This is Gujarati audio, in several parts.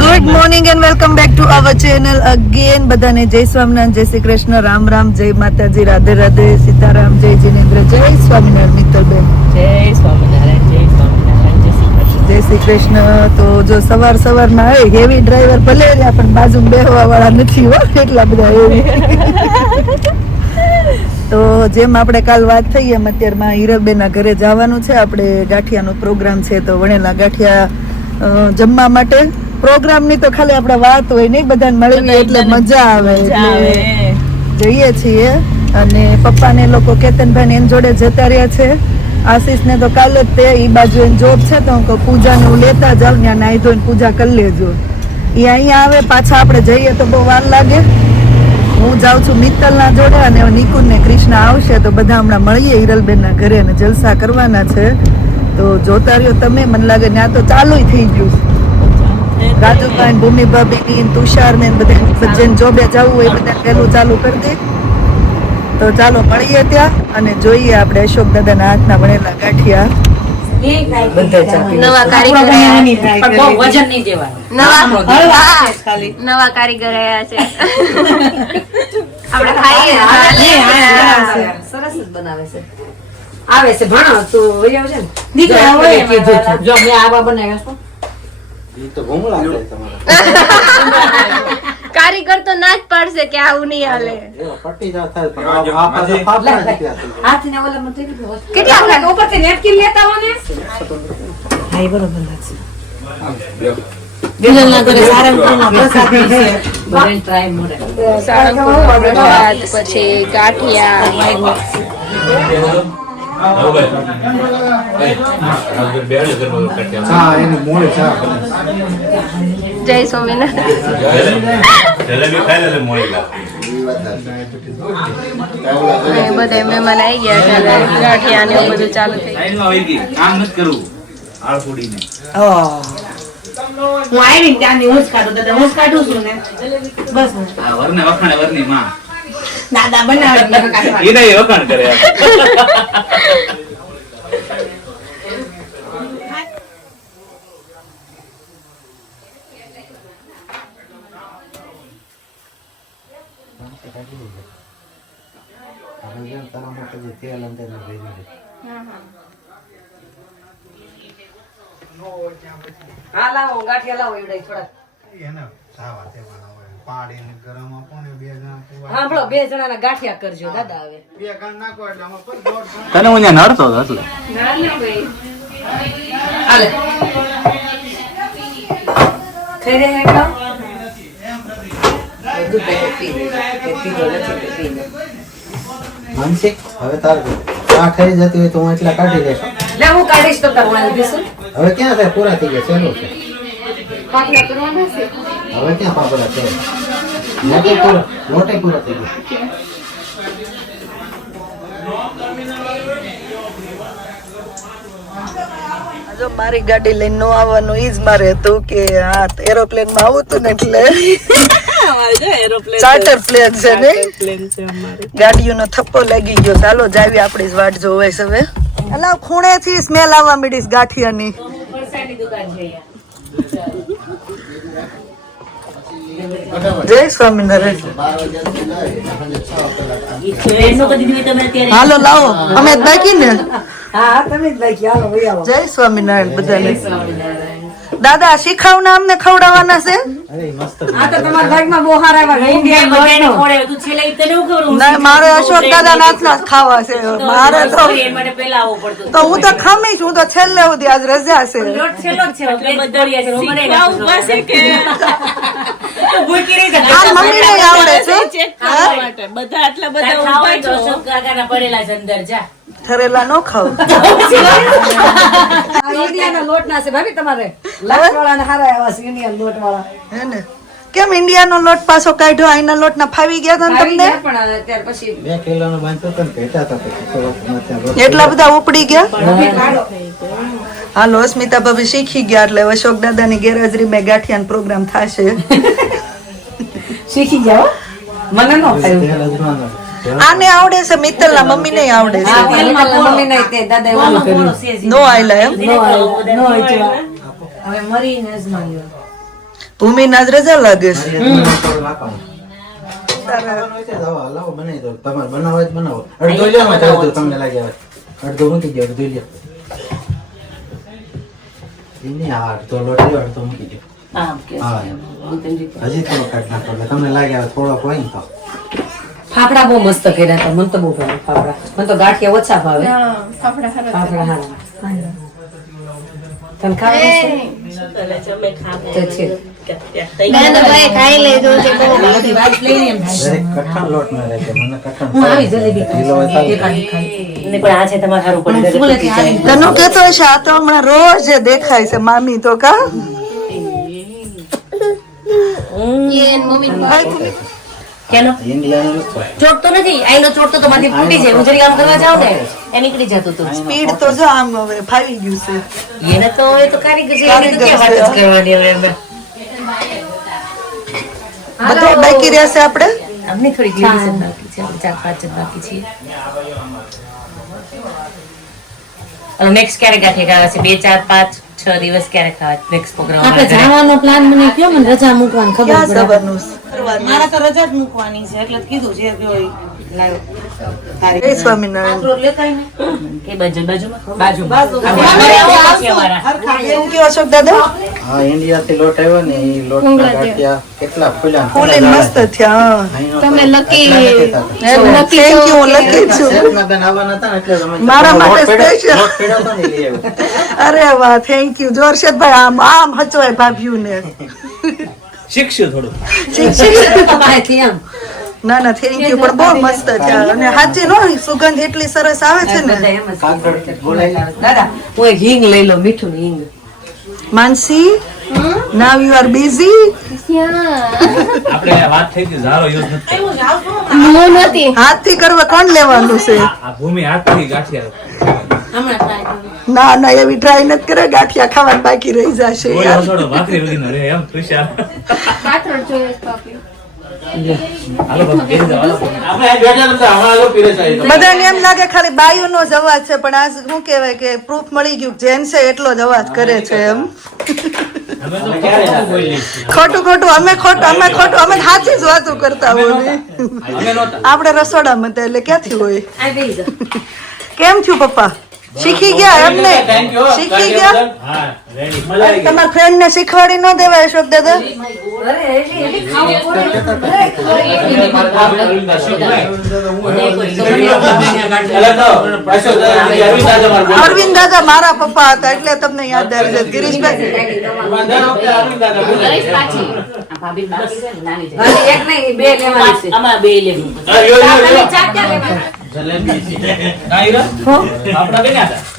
Good morning and welcome back to our channel again. બધાને જય સ્વામિનારાયણ, જય શ્રી કૃષ્ણ, રામ રામ, જય માતાજી, રાધે રાધે, સીતારામ, જય જીનેન્દ્ર, જય સ્વામિનારાયણ. મિત્તલબેન જય સ્વામિનારાયણ, જય સ્વામિનારાયણ, જય શ્રી કૃષ્ણ. જય શ્રી કૃષ્ણ. તો જો સવારમાં હેવી ડ્રાઈવર ભલે રહ્યા પણ બાજુ બેહવા વાળા નથી હો, એટલા બધા હેવી. તો જેમ આપણે કાલ વાત થઈ એમ અત્યારમાં હીરલબેનના ઘરે જવાનું છે. આપણે ગાંઠિયાનો પ્રોગ્રામ છે તો વણેલા ગાંઠિયા જમવા માટે. પ્રોગ્રામ ની તો ખાલી આપણે વાત હોય નહીં, બધાને મળવી એટલે મજા આવે એટલે જઈએ છીએ. અને પપ્પાને લોકો કેતનભાઈ એની જોડે જતા રહ્યા છે. આશીષ ને તો કાલે જ તે ઈ બાજુ એની જોબ છે તો હું પૂજાને હું લેતા જાઉં, ત્યાં નાહી ધોઈને પૂજા કરી લેજો. એ અહીંયા આવે પાછા આપણે જઈએ તો બહુ વાર લાગે. હું જાઉં છું મિત્તલના જોડે અને નિકુંજ ને કૃષ્ણ આવશે તો બધા હમણાં મળીએ હીરલબેનના ઘરે અને જલસા કરવાના છે. તો જોતા રહ્યો તમે. મને લાગે ત્યાં તો ચાલુ થઈ ગયું. રાજુભાઈ, ભૂમિ ભાભી, તુષાર ને બધા જેને જોબે જવું હોય બધા પહેલું ચાલુ કરી દે. તો ચાલો મળીએ ત્યાં અને જોઈએ આપણે અશોક દાદાના હાથના વણેલા ગાંઠિયા. નવા કારીગર આયા છે. આપણે ખાઈએ સરસ જ બનાવે છે. આવે છે ભણો તું વઈ આવજે ને દીકરા હોય જો મેં આવા બનાવ્યા છો. કારીગર તો ના જ પડશે કે આવું નહીં હાલે. કેટલા ઉપરથી નેપકિન લેતા હો ને. હા બરોબર લાગશે. દિલના ઘરે સારંગપુરના પ્રસાદી છે. બધાને ટ્રાય મળે. સારંગપુરના પ્રસાદ, પછી ગાંઠિયા. જય સ્વામિનારાયણ. બધા મહેમાન આવી ગયા છે. ગાંઠિયા ને એવું બધું ચાલુ થઈ હું આવી ત્યાંની હું જ કાઢું દાદા, હું જ કાઢું છું ને બસ. વરને વખાણે વરની માં દાદા બનાવે એને વખાણ કરે. હા લાવો ગાંઠિયા લાવો એવડે થોડા. હા ભલો 2 જણાના ગાંઠિયા કરજો દાદા. હવે તને હું ત્યાં નડતો હતો એટલે હાલે ખાઈ રહે એટલા બધું પેકેટ પી લે. માનસિક હવે તાર આ ખાઈ જતી હોય તો હું એટલા કાઢી લેશો. લે હું કાઢીશ તો કરવાનું દેશું. હવે ક્યાં થાય? પૂરા થઈ ગયા. સહેલું છે. પાપડા કરવાના છે. હવે ક્યાં પાપડા છે? લોટે પૂરો થઈ ગયો. જો મારી ગાડી લઈને નો આવવાનું ઈ જ મારે હતું કે હા એરોપ્લેન માં આવું હતું ને એટલે ચાર્ટર પ્લેન છે ને ગાડીઓનો થપ્પો લાગી ગયો. ચાલો જાવી આપણી જ વાટ જોવે છે હવે. અલા ખૂણે થી સ્મેલ આવવા માંડી ગાંઠિયાની. જય સ્વામિનારાયણ. હાલો લાવો અમે જ બાકી ને. હા તમે જ બાકી હાલો ભાઈ આવો. જય સ્વામિનારાયણ બધાને. દાદા શીખાવના અમને ખવડાવવાના છે. અરે મસ્ત. આ તો તમારા ભાગમાં બહુ હારા એવા ઇન્ડિયન લોટનો. તું છેલ્લે તને હું કરું? ના મારે અશોક દાદા નાથના જ ખાવા છે. મારે તો માટે પેલા આવવું પડતું. તો હું તો ખમીશ. હું તો છેલ્લે સુધી આજ રજા છે. લોટ છેલ્લો જ છે. એટલે બદડિયા છે. મને પાસે કે ભૂકી રહી આ મમ્મીને આવડે છે. બધા આટલા બધા ઉભા છો. અશોક કાકાના પડેલા છે અંદર જા. ઠરેલા નો ખાવ. ઇન્ડિયાના લોટના છે ભાભી તમારે. લાટવાળાને હારા એવા છે ઇન્ડિયન લોટવાળા. હે ને કેમ ઇન્ડિયાનો લોટ પાછો કાઢ્યો? આઈના લોટના ફાવી ગયા હતા ને તમને? પણ ત્યાર પછી 2 કિલોનો બાંધતો તો ઘેટા હતા પછી થોડોક એટલા બધા ઉપડી ગયા. હાલો અસ્મિતા ભાભી શીખી ગયા એટલે અશોક દાદાની ગેરહાજરીમાં ગાંઠિયાનો પ્રોગ્રામ થશે. શીખી જાઓ. મને નો ખાયું. તેલ અજમાનો. આને આવડે છે, મિત્તલના મમ્મીને આવડે છે. મમ્મી નહીં તે દાદા એવું કર્યું. નો આયલા એમ. નો હવે મરીને જ માંગ્યો. ભૂમિ ના જ રજા લાગે છે. થોડું નાખવાનું. ખાવાનું હોય છે, લાવો બનાવી દો. તમારે બનાવો જ બનાવો. અડધો લ્યો એમાં અડધો તમને લાગે આવે. અડધો મૂકી દો, અડધો લ્યો. ઈ નહીં, આ અડધો લોટ લ્યો, અડધો મૂકી દો. આમ કે હા. હજી થોડો કાઢ નાખો એટલે તમને લાગે આવે થોડોક હોય ને તો. ફાફડા બહુ મસ્ત કર્યા હતા. મને તો બહુ ભાવે ફાફડા. મને તો ગાંઠિયા ઓછા ભાવે. ફાફડા હારા. તમે ખાવા તો છે. બધી વાત લઈને એમ થાય. દરેક કઠણ લોટ ન રહે છે. મને કઠણ હું આવી જલેબી ઢીલો હોય તો ને પણ આ છે તમારે સારું પડે ફૂલેથી આવી. તનો કેતો હશે આ તો હમણાં રોજ એ દેખાય છે મામી તો કા કેનો ઇન્ડિયાનું ચોટતો નથી આઈનો ચોટતો તો માંથી ફૂટી જાય હું જરી આમ કરવા જાવ ને એ નીકળી જતું હતું સ્પીડ તો જો આમ હવે ફાવી ગયું છે. એને તો એ તો કારીગર છે એની તો ક્યાં વાત જ કરવાની હવે અમે બધા બાકી રહેશે આપણે. અમને થોડી ગ્રેવી છે બાકી છે 4-5 જ બાકી છે હવે નેક્સ્ટ ક્યારે ગાંઠિયા ખાવા છે 2, 4, 5, 6 દિવસ ક્યારે ખાવા નેક્સ્ટ પ્રોગ્રામ આપણે જવાનો પ્લાન મને કયો મને રજા મૂકવાની ખબર ક્યાં પડે. જવાનું છે? મારા તો રજા જ મૂકવાની છે એટલે જ કીધું છે કે જય સ્વામિનારાયણ. કે બાજુમાં એવું કયો અશોક દાદા હા ઇન્ડિયાથી લોટ આવ્યો ને એ લોટના ગાંઠિયા કેટલા ફૂલ્યા ફૂલીને મસ્ત થયા. તમે લકી થેન્ક યુ હું લકી છું. બેન આવવાના હતા ને એટલે તમે મારા માટે લોટ પડ્યો- special. લોટ પડ્યો હતો ને એ લઈ આવ્યો. અરે વાહ થેન્ક યુ જોરશેદભાઈ આમ આમ હચવાય ભાભ્યું ને શીખશું થોડું. તમારેથી એમ ના ના થેન્ક યુ પણ બહુ મસ્ત થયા અને સાચી નો સુગંધ એટલી સરસ આવે છે ને. કાગળ બોલાય દાદા હું એક હિંગ લઈ લઉં મીઠું ને હિંગ માનસી નાવ યુ આર બિઝી. આપણે વાત થઈ હતી ઝારો યુઝ નથી. હાથથી કરવા કોણ લેવાનું છે? આ ભૂમિ હાથથી ગાંઠિયા ના ના એવી ટ્રાય નથી કરે ગાંઠિયા ખાવાનું બાકી રહી જશે કોઈ યાર. ઓછોડો ભાખરી વગીનો રે એમ ખુશાલ. હાલો બાપુ, બેસી જાઓ, હાલો. બધાને એમ લાગે ખાલી બાયુનો જ અવાજ છે પણ આ શું કહેવાય કે પ્રૂફ મળી ગયું જેન્ટ્સ એટલો જ અવાજ કરે છે એમ. અમે તો ખોટું બોલીએ છીએ. ખોટું અમે સાચી જ વાતો કરતા હોય અમે નહોતા. આપણે રસોડામાં હતા એટલે ક્યાંથી હોય. આ બેહી જા કેમ થયું પપ્પા શીખી ગયા એમને શીખી ગયા? હા, ready. મજા આવી ગઈ. તમારા ફ્રેન્ડ ને શીખવાડી ન દેવાય અશોક દાદા? અરવિંદ દાદા મારા પપ્પા હતા એટલે તમને યાદ આવી જાય. ગિરીશભાઈ એક નહીં બે લેવાની છે આમાં બે લેવું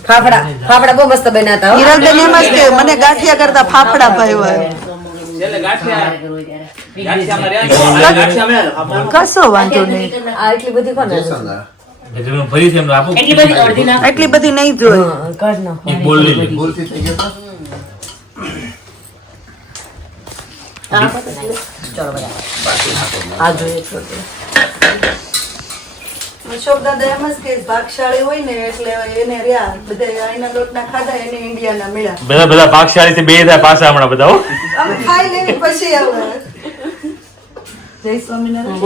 ફાફડા બહુ મસ્ત બનાતા હો. હિરલબેન એમ જ કે મને ગાંઠિયા કરતા ફાફડા ભાવ્યા. કશો વાંધો નહીં આ એટલી બધી કોને ફરીથી એમ આપું. એટલી બધી અડધી ના એટલી બધી નહીં જોઈ. કાઢ નાખો. એક બોલ લઈ લે. આ જોઈએ થોડું. અશોક દાદા એમ જ કે ભાગશાળી હોય ને એટલે એને રહ્યા બધા આઈના લોટના ખાધા એને ઇન્ડિયાના મળ્યા. બધા ભાગશાળી થી બે થાય પાછા હમણાં બધા હો. અમે ખાઈ લેવી પછી આવે. જય સ્વામિનારાયણ.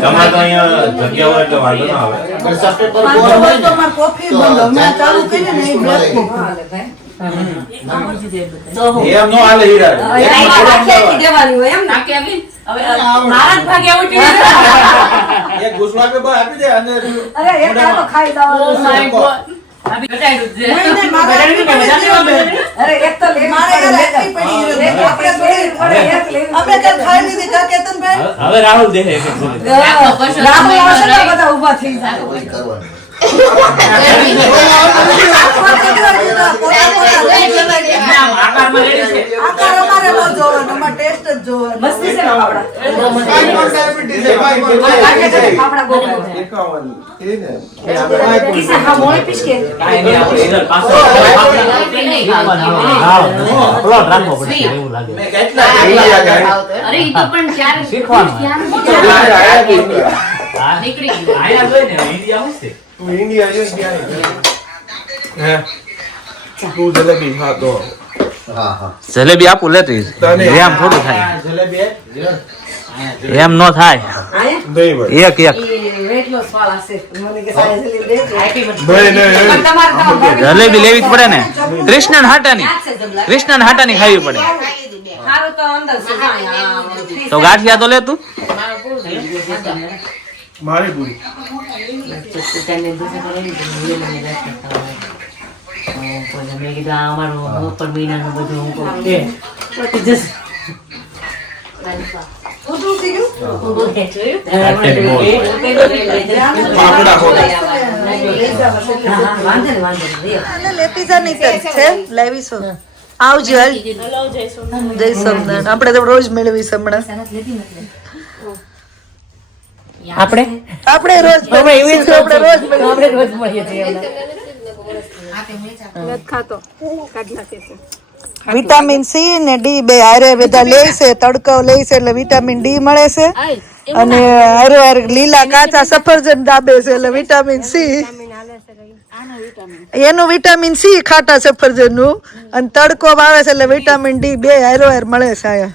તમારે તો અહીંયા જગ્યા હોય એટલે વાંધો ના આવે. પાંચસો હોય તો અમારે કોફી બંધ હમણાં ચાલુ કરીને ને એ બ્લેક કોફી. એમ નો હાલે હીરા. આખી દેવાની હોય એમ ને? મારા જ ભાગે ઉઠી એક ગુસ્વા પે બસ આપી દે અને અરે એક આ તો ખાઈ જવાનું છે. આપી ઘટાડ્યું જ છે. નહીં, નહીં, મારે એટલી પડી જ નહીં બેન. અરે એક તો લેવી મારે યાર એટલી પડી જ નહીં. આપણે થોડી- આપણે કાલ ખાઈ લીધી કા કેતનભાઈ? હવે રાહુલ દે એક એક સુધી. રાહુલ આવશે ને બધા ઊભા થઈ જાય. આકારમાં રેડી છે. આકાર અમારે ન જોવાનો, અમારે ટેસ્ટ જ જોવાનો. મસ્તી છે ને ફાફડા. ફાફડા બહુ મસ્ત. કિસ્સા હા મોળે પીસકે. કાંઈ નહીં, આપણે હીરા પાછો પ્લોટ રાખવો પડશે એવું લાગે. અરે ઈ તો પણ ચાર શીખવાનું. નીકળી ગયું આયા જોઈ ને ઇન્ડિયા શું છે? તું જલેબી ખાતો હા હા જલેબી આપું લેતી તને એમ થોડું થાય જલેબી એમ નો થાય આયા? નહીં ભાઈ એક એક ઈ weight loss વાળા છે. મને કે સાહેબ જલેબી દેજો. નહીં પણ તમારે જલેબી લેવી જ પડે ને કૃષ્ણ હાટાની યાદ છે જમલા? કૃષ્ણ હાટાની ખાવી પડે હારું તો અંદર છે. હા, હા. તો ગાંઠિયા તો લે તું મારી પૂરી પાપડા ખોટા અને લેતી જા નહીં તર છે લાવીશું આવજો હાલ જય સોમનાથ આપણે તો રોજ મેળવીશ હમણાં આપણે રોજ મેળવીશું, આપણે રોજ મેળવીશું. વિટામિન સી ને ડી બે હારે બધા લે છે તડકો લે છે એટલે વિટામિન ડી મળે છે અને હારે હારે લીલા કાચા સફરજન દાબે છે એટલે વિટામિન સી એનું વિટામિન સી ખાટા સફરજન નું અને તડકો આવે છે એટલે વિટામિન ડી બે હારો હાર મળે છે આયા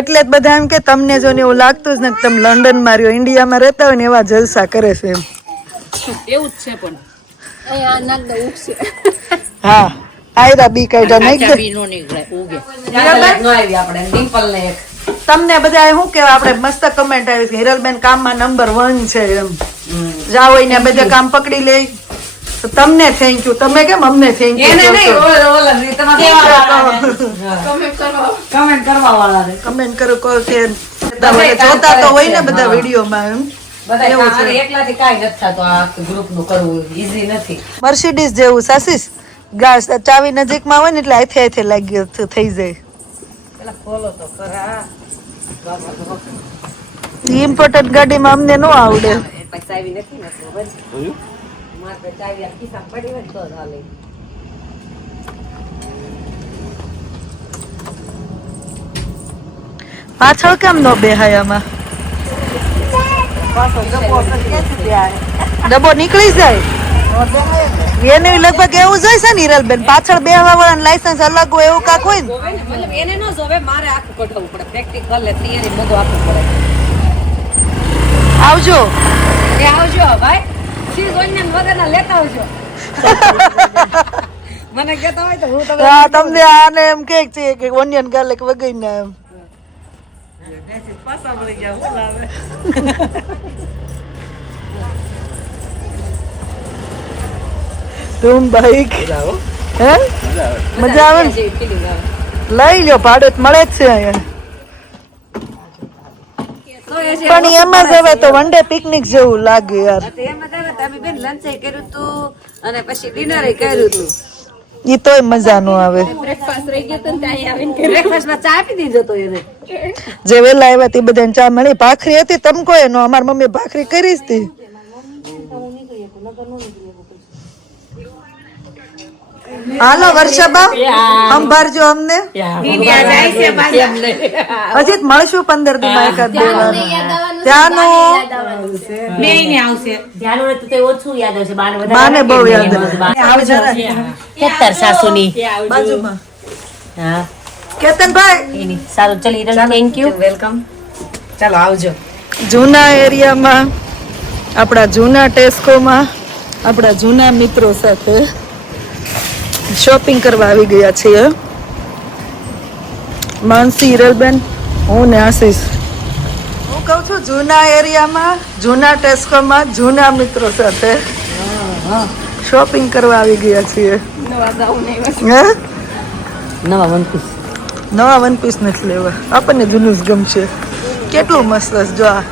એટલે જ બધા એમ કે તમને જો ને એવું લાગતું જ ને કે તમે લંડન માં રહ્યો ઇન્ડિયામાં રહેતા હોય ને એવા જલસા કરે છે એમ એવું જ છે પણ હા આયરા બી કાઢ્યા નહીં દે. બી નો નીકળે ઉગે યાદ નો આવી આપણે ડિમ્પલ ને એક. તમને બધા શું કેવા આપણે મસ્ત કમેન્ટ આવી છે હિરલબેન કામમાં નંબર 1 છે એમ જાઓ ને બધા કામ પકડી લે તો તમને થેન્ક યુ તમે કેમ અમને થેન્ક એને નહીં, યુ ઓલા નહીં, તમારે કમેન્ટ કરવા વાળા ને. કમેન્ટ કરો કહો કે જોતા તો હોય ને બધા વિડીયોમાં એમ બધા કામ એકલાથી કાંઈ નથી થતું. આ ગ્રુપ નું કરવું ઈઝી નથી. મર્સિડીઝ જેવું સાસીસ ગાસ ચાવી નજીકમાં હોય ને એટલે હાથે હાથે લાગી થઈ જાય પેલા ખોલો તો ખરા. ઇમ્પોર્ટન્ટ ગાડીમાં અમને ન આવડે પછી ચાવી નથી ને ખબર. મારે તો ચાવી આ ખિસ્સામાં પડી હોય ને તો જ હાલે. પાછળ કેમ નો બેહાય આમાં ડબ્બો નીકળી જાય એને લગભગ એવું જોઈ છે ને હિરલબેન પાછળ બેહવા વાળાનું લાયસન્સ અલગ હોય એવું કાક હોય ને મતલબ એને ન જોવે, મારે આખું કઢાવવું પડે. પ્રેક્ટિકલ ને થિયરી બધું આપવું પડે. આવજો એ આવજો ભાઈ, ચીઝ ઓનિયન વગરના લેતા આવજો. મને કહેતા હોય તો હું તમે હા તમને આને એમ કે છે કે ઓનિયન ગાર્લિક વગરના એમ તુમ બાઈક હે મજા આવે ને જેવી feeling આવે. લઈ લ્યો ભાડે તો મળે જ છે અહીંયા પણ એમાં જ હવે તો વન ડે પિકનિક જેવું લાગે યાર તો એમાં તો તમે બેન લંચ કર્યું તું અને પછી ડિનર કર્યું તું. ઈ તોય મજા નો આવે બ્રેકફાસ્ટમાં ચા આપી દીધો તો એને. જે વેલા આવ્યા તે બધાને ચા મળી ભાખરી હતી તમકો એનો અમાર મમ્મી ભાખરી કરી જ હતી હાલો વર્ષાબા સંભાળજો અમને હજી જ મળશું 15 દી માં એકાદ બે વાર ત્યાંનું બાને બહુ યાદ આવે સાસુની બાજુમાં કેતનભાઈ સારું ચલી થેન્ક યુ વેલકમ. ચાલો આવજો. જૂના એરિયામાં આપણા જૂના ટેસ્કોમાં આપણા જૂના મિત્રો સાથે શોપિંગ કરવા આવી ગયા છીએ માનસી હિરલબેન હું ને આશીષ હું કહું છું જૂના એરિયામાં જૂના ટેસ્કોમાં જૂના મિત્રો સાથે શોપિંગ કરવા આવી ગયા છીએ હે નવા વન પીસ. નવા વન પીસ નથી લેવા આપણને જૂનું જ ગમશે કેટલું મસ્ત છે જો આ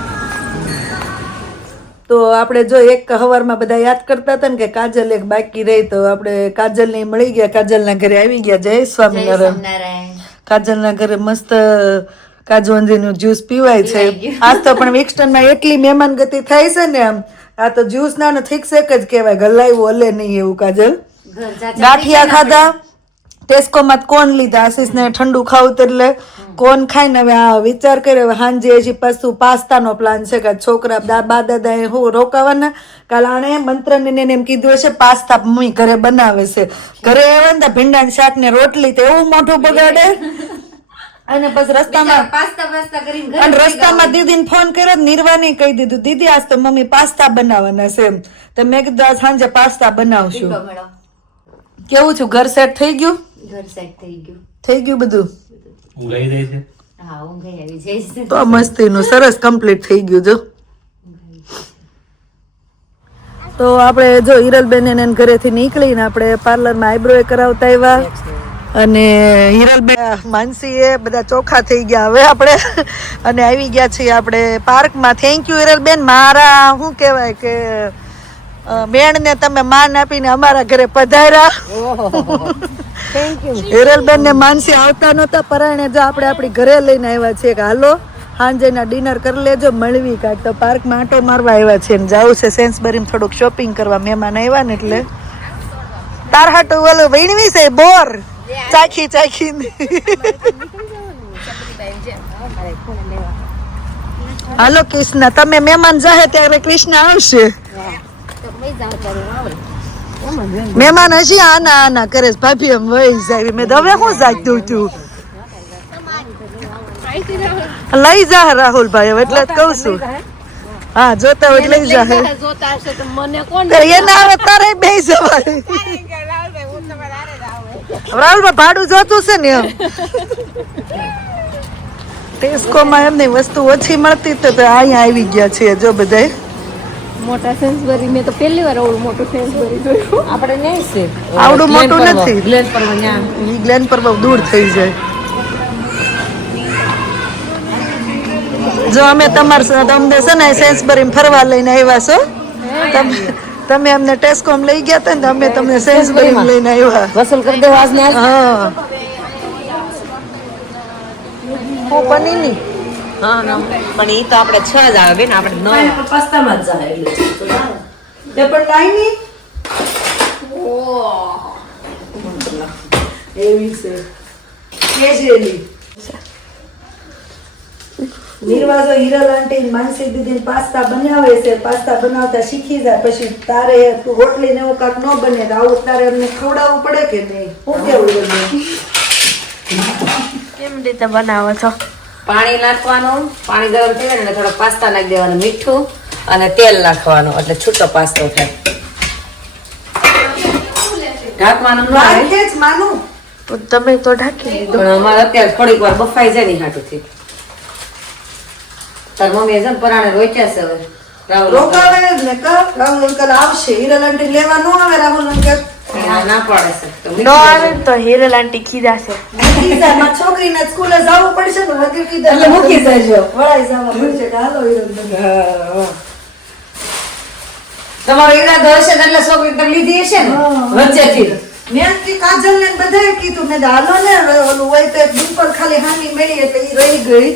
તો આપણે જો એક હવારમાં બધા યાદ કરતા હતા ને કે કાજલ એક બાકી રહી તો આપણે કાજલને મળી ગયા કાજલના ઘરે આવી ગયા જય સ્વામિનારાયણ કાજલના ઘરે મસ્ત કાજુ અંજીરનું જ્યુસ પીવાય છે આજ તો પણ વિક્સટનમાં એટલી મહેમાન ગતિ થાય છે ને આમ આ તો જ્યુસ ના થીક શેક જ કહેવાય ગલાયું હલે નહીં એવું કાજલ ગાંઠિયા ખાધા ટેસ્કોમાં કોણ લીધા આશીષને ઠંડુ ખાવું હતું એટલે કોણ ખાય ને હવે આ વિચાર કર્યો હવે સાંજે હજી પાછું પાસ્તાનો પ્લાન છે કે છોકરા બા દાદા હું રોકાવાના કાલ આણે મંત્રને એને એમ કીધું હશે પાસ્તા મમ્મી ઘરે બનાવે છે ઘરે આવે ને ભીંડાનું શાક ને રોટલી તો એવું મોઢું બગાડે અને પછી રસ્તામાં પાસ્તા કરીને અને રસ્તામાં દીદીને ફોન કર્યો નિર્વાણે કહી દીધું દીદી આજ તો મમ્મી પાસ્તા બનાવવાના છે એમ તો મેં કીધું આજ સાંજે પાસ્તા બનાવશું કેવું છું ઘર સેટ થઈ ગયું ઘર સેટ થઈ ગયું થઈ ગયું બધું ઊંઘ આવી જાય છે હા ઊંઘ આવી જાય છે તો મસ્તીનું સરસ કમ્પ્લીટ થઈ ગયું જો તો આપણે જો હિરલબેન એને ઘરેથી નીકળીને આપણે પાર્લરમાં આઈબ્રો કરાવતા આવ્યા અને હિરલબેન માનસી બધા ચોખ્ખા થઈ ગયા હવે આપણે અને આવી ગયા છીએ આપણે પાર્કમાં થેન્ક યુ હિરલબેન મારા શું કહેવાય કે બેનને તમે માન આપીને અમારા ઘરે પધાર્યા હિરલબેન ને માનસી આવતા નહોતા પરાણે જો આપણે આપણી ઘરે લઈને આવ્યા છીએ કે હાલો સાંજે ડિનર કરી લેજો મળવી કાઢ તો પાર્કમાં આંટો મારવા આવ્યા છે ને જવું છે સેન્સબરીમાં થોડુંક શોપિંગ કરવા મહેમાન આવ્યા ને એટલે તાર હાટું ઓલું વણવી છે બોર ચાખી ચાખી હાલો કૃષ્ણ તમે મહેમાન જાહે ત્યારે કૃષ્ણ આવશે મહેમાન હજી આના આના કરે છે ભાભી એમ વહી જાય મેં હવે શું જાગતું તું લઈ જા રાહુલભાઈ હવે એટલે જ કઉ છું હા જોતા હોય લઈ જા એના હવે તારે બે જવાય રાહુલભાઈ ભાડું જોતું છે ને એમ ટેસ્કોમાં એમની વસ્તુ ઓછી મળતી તો અહીંયા આવી ગયા છે જો બધાય મોટા સેન્સબરી મેં તો પહેલી વાર આવડું મોટું સેન્સબરી જોયું આપણે નહીં છે આવડું મોટું નથી ગ્લેન પર ન્યા ઈ ગ્લેન પર બહુ દૂર થઈ જાય જો અમે તમને છે ને સેન્સબરી ફરવા લઈને આવ્યા છો તમે અમને ટેસ્કોમ લઈ ગયા હતા ને અમે તમને સેન્સબરી લઈને આવ્યા વસૂલ કરી દેવા આજ ને આજ હા હું પનીની હા ના પણ ઈ તો આપણે 6 જ આવે બેન આપણે 9 પાસ્તામાં જ જાય એટલે એ પણ લાઈની એવી છે કેજેલી નિર્વાજો હિરલ આંટી માનસી દીદી પાસ્તા બનાવે છે પાસ્તા બનાવતા શીખી જાય પછી તારે રોટલી ને એવું કાંક ન બને તો આવું તારે અમને ખવડાવવું પડે કે નહીં શું કેવું કેમ રીતે બનાવો છો પાણી નાખવાનું પાણી ગરમ થઈ જાય ને થોડો પાસ્તા નાખી દેવાનું મીઠું અને તેલ નાખવાનું એટલે છૂટો પાસ્તો થાય ઢાંકવાનું ન આવે કે જ માનું તમે તો ઢાંકી દીધું પણ અમારે અત્યારે થોડીક વાર બફાઈ જાય ને હાટુથી તાર મમ્મી છે ને પરાણે રોક્યા છે હવે રાહુલ રોકાવે જ ને રાહુલ અંકલ આવશે હિરલ આંટી લેવા ન આવે રાહુલ અંકલ ના પાડે છે તો નો આવે ને તો હિરલ આંટી ખીજાશે માં છોકરીને સ્કૂલે જવું પડશે ને વગર કીધા એટલે મૂકી દેજો. વળાઈ જવા પડશે કે હાલો હિરલ તમારો ઈરાદો હશે ને એટલે છોકરી તમે લીધી હશે ને વચ્ચેથી મેં કી કાજલ ને બધાએ કીધું મેં હાલો ને ઓલું હોય તો ઉપર ખાલી હાની મળી એટલે ઈ રહી ગઈ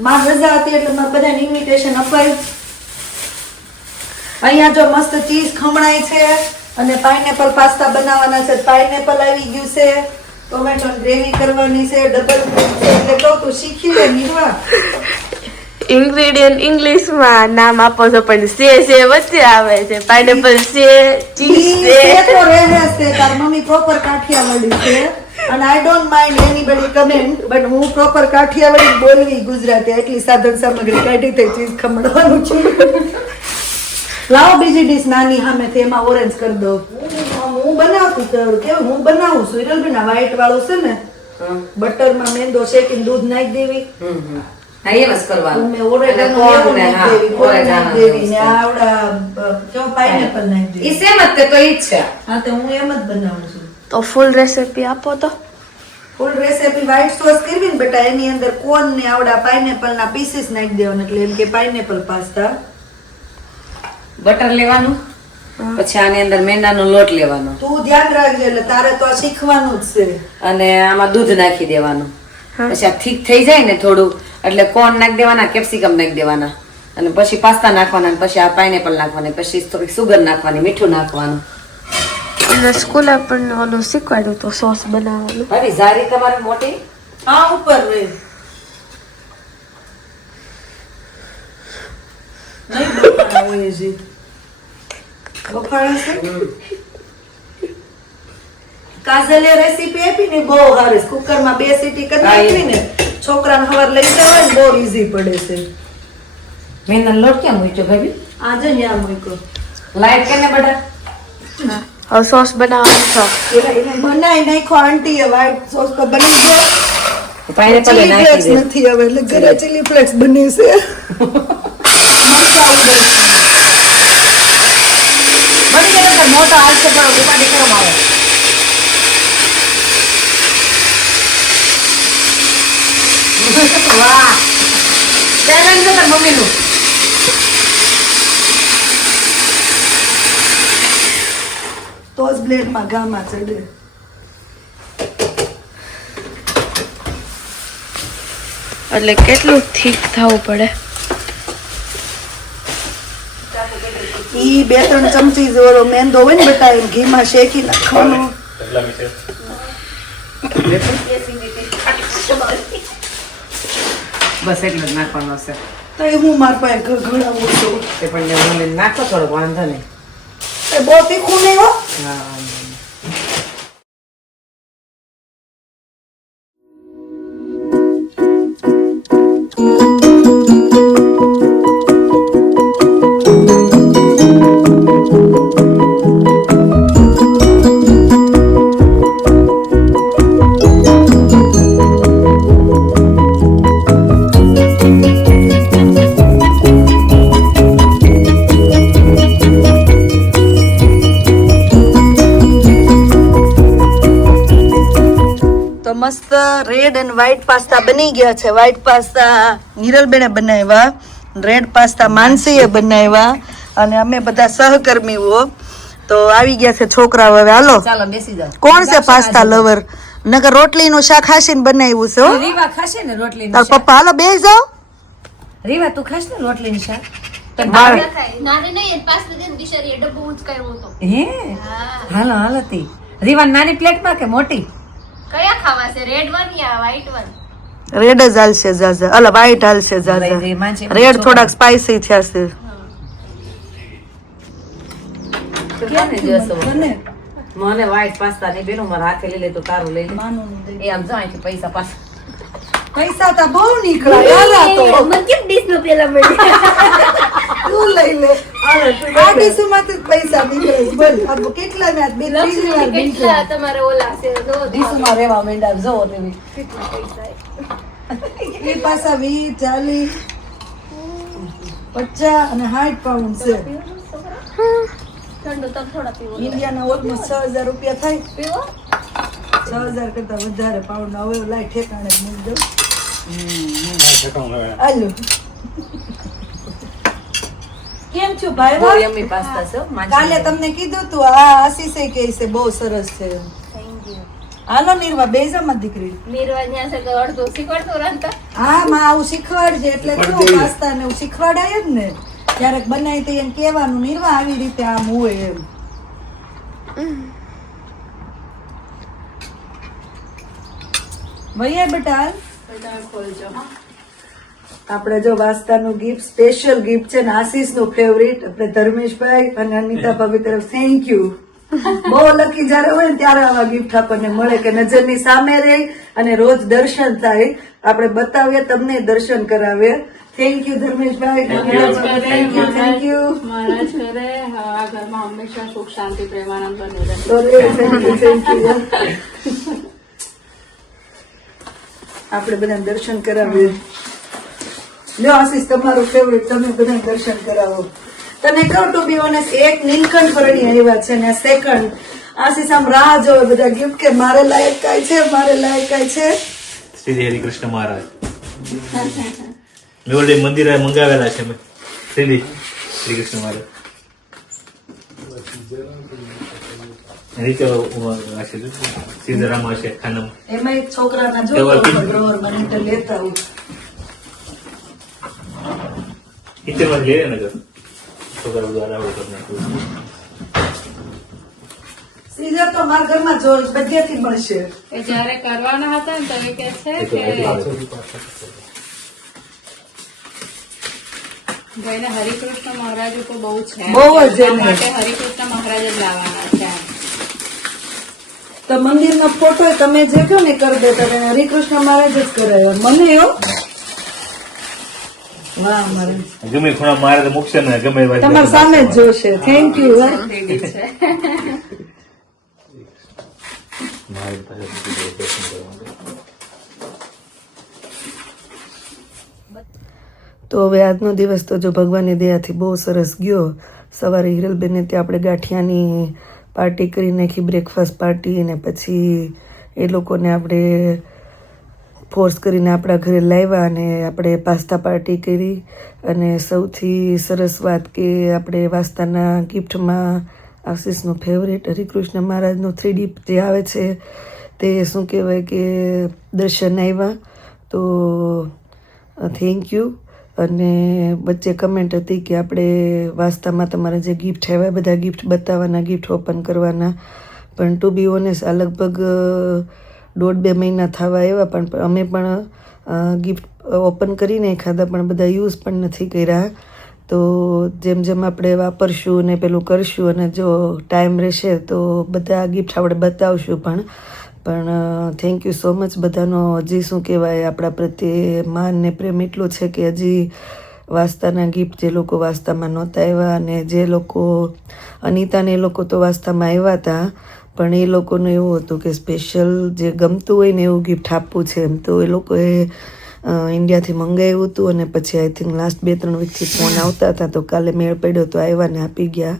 માં રજા હતી એટલે મારે બધાને ઇન્વિટેશન અપાયું અહીંયા જો મસ્ત ચીઝ ખમણાય છે અને પાઇનેપલ પાસ્તા બનાવવાના છે પાઇનેપલ આવી ગયું છે ટોમેટો ગ્રેવી કરવાની છે ડબલ એટલે કહું તું શીખી લે નિર્વા ઇન્ગ્રેડિયન્ટ ઇંગ્લિશમાં નામ આપો છો પણ સે વચ્ચે આવે છે પાઇનેપલ સે ચીઝ ઈ તો રહે છે તાર મમ્મી પ્રોપર કાઠિયાવાડી છે અને I don't mind anybody comment but હું પ્રોપર કાઠિયાવાડી બોલવી ગુજરાતી એટલી સાધન સામગ્રી કાઢી તે ચીઝ ખમણવાનું છે લાવો બીજી ડીશ નાની સામેથી એમાં ઓરેન્જ કરી દો હું બનાવતું કેવું હું બનાવું છું હિરલબેન આ વ્હાઈટ વાળું છે ને બટરમાં મેંદો શેકીને દૂધ નાખી દેવી હા એમ જ કરવાનું મેં ઓરેગાનો એવું નાખી દેવી કોરી નાખી દેવી ને આવડા કેવું પાઇનેપલ નાખી દેવી ઈ સેમ જ તે તો ઈ જ છે હા તો હું એમ જ બનાવું છું તો ફૂલ રેસિપી આપો તો ફૂલ રેસીપી વ્હાઈટ સોસ કરવી ને બેટા એની અંદર કોર્ન ને આવડા પાઇનેપલ ના પીસીસ નાખી દેવાના એટલે એમ કે પાઇનેપલ પાસ્તા બટર લેવાનું પછી આની અંદર મેંદાનો લોટ લેવાનો તું ધ્યાન રાખજે એટલે તારે તો આ શીખવાનું જ છે અને આમાં દૂધ નાખી દેવાનું પછી આ ઠીક થઈ જાય ને થોડું એટલે કોર્ન નાખી દેવાના કેપ્સિકમ નાખી દેવાના અને પછી પાસ્તા નાખવાના અને પછી આ પાઇનેપલ નાખવાની પછી થોડીક સુગર નાખવાની મીઠું નાખવાનું અને સ્કૂલે પણ ઓલું શીખવાડ્યું તો સોસ બનાવવાનું. ભાભી જારી તમારે મોટી હા ઉપર રે નહીં બફાણા હોય હજી. બફાણા છે કાજલે રેસીપી આપી ને બહુ સરસ. કુકરમાં 2 સીટી કરી નાખી ને છોકરાને સવાર લઈ જવાય ને બહુ ઈઝી પડે છે. મેંદાનો લોટ ક્યાં મૂક્યો ભાભી? આજે ન્યા મૂક્યો. લાઈટ કેને બધા હવે સોસ બનાવવાનું છે. બનાવી નાખો આંટીએ વ્હાઈટ સોસ તો બની ગયો. પાઇનેપલ ચીલી નાખી ફ્લેક્સ દે. નથી હવે એટલે ઘરે ચીલી ફ્લેક્સ બની છે. બની ગયા તો મોટો હાલશે પણ ઉપાડી કરો મારે. વાહ ટેલેન્ટ છે તાર મમ્મીનું. તો જ બ્લેડમાં ઘામાં ચડે. એટલે કેટલું થીક થવું પડે. ઈ 2-3 ચમચી જેવો મેંદો હોય ને બેટા એમ ઘીમાં શેકી નાખવાનો. બસ એટલું જ નાખવાનું હશે. તો એ હું મારા પાસે ઘડાવું છું. તે પણ મમ્મી નાખો થોડો વાંધો નહીં. એ બહુ તીખું નહીં હો. હા વાંધો નહીં. તો મસ્ત રેડ એન્ડ વ્હાઈટ પાસ્તા બની ગયા છે. વ્હાઈટ પાસ્તા નીરલબેને બનાવ્યા, રેડ પાસ્તા માનસીએ બનાવ્યા અને અમે બધા સહકર્મીઓ. તો આવી ગયા છે છોકરાઓ. હવે હાલો ચાલો બેસી જાઓ. કોણ છે પાસ્તા લવર? નકર રોટલીનું શાક હાસીને બનાવ્યું છે હો. રીવા ખાશે ને રોટલી તાર પપ્પા હાલો બેસી જાઓ. રીવા તું ખાશ ને રોટલી શાક? નાને નહીં પાસ્તા દેન બિચારી ડબ્બો ઉંચકાયો હતો. હે હાલો હાલો તી રીવા નાની પ્લેટમાં કે મોટી? કયા ખાવા છે? રેડ વન યા વ્હાઈટ વન? રેડ જ હાલશે જાજા. અલા વ્હાઈટ હાલશે જાજા. રેડ થોડાક સ્પાઈસી થયા છે. મને વ્હાઈટ પાસ્તા નહીં બેનું મારા હાથે લઈ લે તો તારું લઈ લે. એ આમ જાય કે પૈસા પાછા પૈસા તો બહુ નીકળ્યા તો મને કેમ ડીશ નો પેલા મળી? તું લઈ લે. આ ડીશમાંથી જ પૈસા નીકળે છે. બોલ આ કેટલા ને બે ત્રીજી વાર કેટલા તમારે ઓલા છે? જો દીસુમાં રહેવા માંડ્યા જો રેવી. કેટલા પૈસા એ પાછા 20, 40, 50 અને 60 પાઉન્ડ છે. ઠંડુ તમ થોડા પીવો. ઇન્ડિયાના ઓલમોસ્ટ 6000 રૂપિયા થાય. પીવો 6000 કરતા વધારે પાઉન્ડ. હવે લાઈ ઠેકાણે જ મૂકી દઉં. હાલો કેમ છો બહુ ભાઈ? યમ્મી પાસ્તા છે હો, માજી. કાલે તમને કીધું તું આ આશીષે કહે છે બહુ સરસ છે. Thank you. હાલો નિર્વા બેજામાં દીકરી. નીરવા ન્યા છે કે અડધો શીખવાડતો રાંધતા. હા માં આવું શીખવાડજે એટલે કેવું પાસ્તા ને એવું શીખવાડાય જ ને. ક્યારેક બનાવી તો એમ કેવાનું નિર્વા આવી રીતે આમ હોય એમ. ભૈયા બેટા આપણે જો વાસ્તાનું ગિફ્ટ સ્પેશિયલ ગિફ્ટ છે ને આશીષનું ફેવરિટ આપણે ધર્મેશભાઈ અને અનિતા ભાભી તરફ થેન્ક યુ. બહુ લકી જયારે હોય ને ત્યારે આવા ગિફ્ટ આપણને મળે કે નજરની સામે રહે અને રોજ દર્શન થાય. આપણે બતાવીએ તમને દર્શન કરાવીએ. Thank you Dharmeshbhai. Thank you. મહારાજ કરે આ ઘરમાં હંમેશા સુખ શાંતિ પ્રેમાનંદ બને રહે. Thank you. આપણે બધા દર્શન કરાવીએ. લ્યો આશીષ તમારું ફેવરિટ તમે બધા દર્શન કરાવો. તને કહું ટુ બી ઓનેસ્ટ એક નીલકંઠ ફરણી આવ્યા છે ને સેકન્ડ આશીષ આમ રાહ જોવે બધા ગિફ્ટ કે મારે લાયક કાંઈ છે, મારે લાયક કાંઈ છે. શ્રી હરિ કૃષ્ણ મહારાજ મેં ઓલરેડી મંદિરે મંગાવેલા છે મેં. શ્રી કૃષ્ણ મહારાજ રીતે સીધારામ હશે ખાનમ એમાં એક છોકરાના જો ગ્રોવરમાં નીચે લેતા આવું. કિચનમાં લઈ ને છોકરા દ્વારા આવું કરી નાખવું. સીઝર તો મારા ઘરમાં જો બધેથી મળશે. એ જયારે કરવાના હતા ને તો એ કે છે કે ભાઈને હરિકૃષ્ણ મહારાજ ઉપર બહુ છે. બહુ જ એટલા એને. માટે હરિકૃષ્ણ મહારાજ જ લાવવાના છે. તો મંદિરનો ફોટો તમે જે કહો ને કરી દેતા હતા. હરિકૃષ્ણ મહારાજ જ કરાવ્યા મને એવો. વાહ મારે ગમે ખૂણા મારે તો મૂકશે ને ગમે એ બાજુ. તમારી સામે જ જોશે. Thank you. તો હવે આજનો દિવસ તો જો ભગવાનની દયાથી બહુ સરસ ગયો. સવારે હિરલબેનને ત્યાં આપણે ગાંઠિયાની પાર્ટી કરી નાખી, બ્રેકફાસ્ટ પાર્ટી, અને પછી એ લોકોને આપણે ફોર્સ કરીને આપણા ઘરે લાવ્યા અને આપણે પાસ્તા પાર્ટી કરી. અને સૌથી સરસ વાત કે આપણે વાસ્તાના ગિફ્ટમાં આશીષનું ફેવરેટ હરિકૃષ્ણ મહારાજનું 3D જે આવે છે તે શું કહેવાય કે દર્શન આવ્યા. તો થેન્ક યુ. અને વચ્ચે કમેન્ટ હતી કે આપણે વાસ્તામાં તમારા જે ગિફ્ટ આવ્યા બધા ગિફ્ટ બતાવવાના, ગિફ્ટ ઓપન કરવાના. પણ ટુ બી ઓનેસ્ટ આ લગભગ 1.5-2 મહિના થવા આવ્યા પણ અમે પણ ગિફ્ટ ઓપન કરીને ખાધા પણ બધા યુઝ પણ નથી કર્યા. તો જેમ જેમ આપણે વાપરશું ને પેલું કરશું અને જો ટાઈમ રહેશે તો બધા ગિફ્ટ આપણે બતાવશું. પણ થેન્ક યુ સો મચ બધાનો. હજી શું કહેવાય આપણા પ્રત્યે માન ને પ્રેમ એટલો છે કે હજી વાસ્તાના ગિફ્ટ જે લોકો વાસ્તામાં નહોતા આવ્યા અને જે લોકો અનિતાને એ લોકો તો વાસ્તામાં આવ્યા હતા પણ એ લોકોનું એવું હતું કે સ્પેશિયલ જે ગમતું હોય ને એવું ગિફ્ટ આપવું છે એમ. તો એ લોકોએ ઇન્ડિયાથી મંગાવ્યું હતું અને પછી આઈ થિંક લાસ્ટ 2-3 વીકથી ફોન આવતા હતા તો કાલે મેળ પડ્યો તો આવ્યા ને આપી ગયા.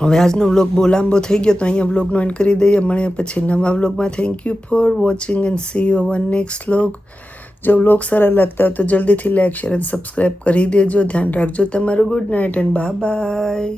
હવે આજનો વ્લોગ બહુ લાંબો થઈ ગયો તો અહીંયા વ્લોગનો એન્ડ કરી દઈએ. મળીએ પછી નવા વ્લોગમાં. Thank you for watching and C you hour next vlog. જો વ્લોગ સારા લાગતા હોય તો જલ્દીથી લાઈક, શેર અને સબસ્ક્રાઈબ કરી દેજો. ધ્યાન રાખજો તમારું. Good night and bye bye.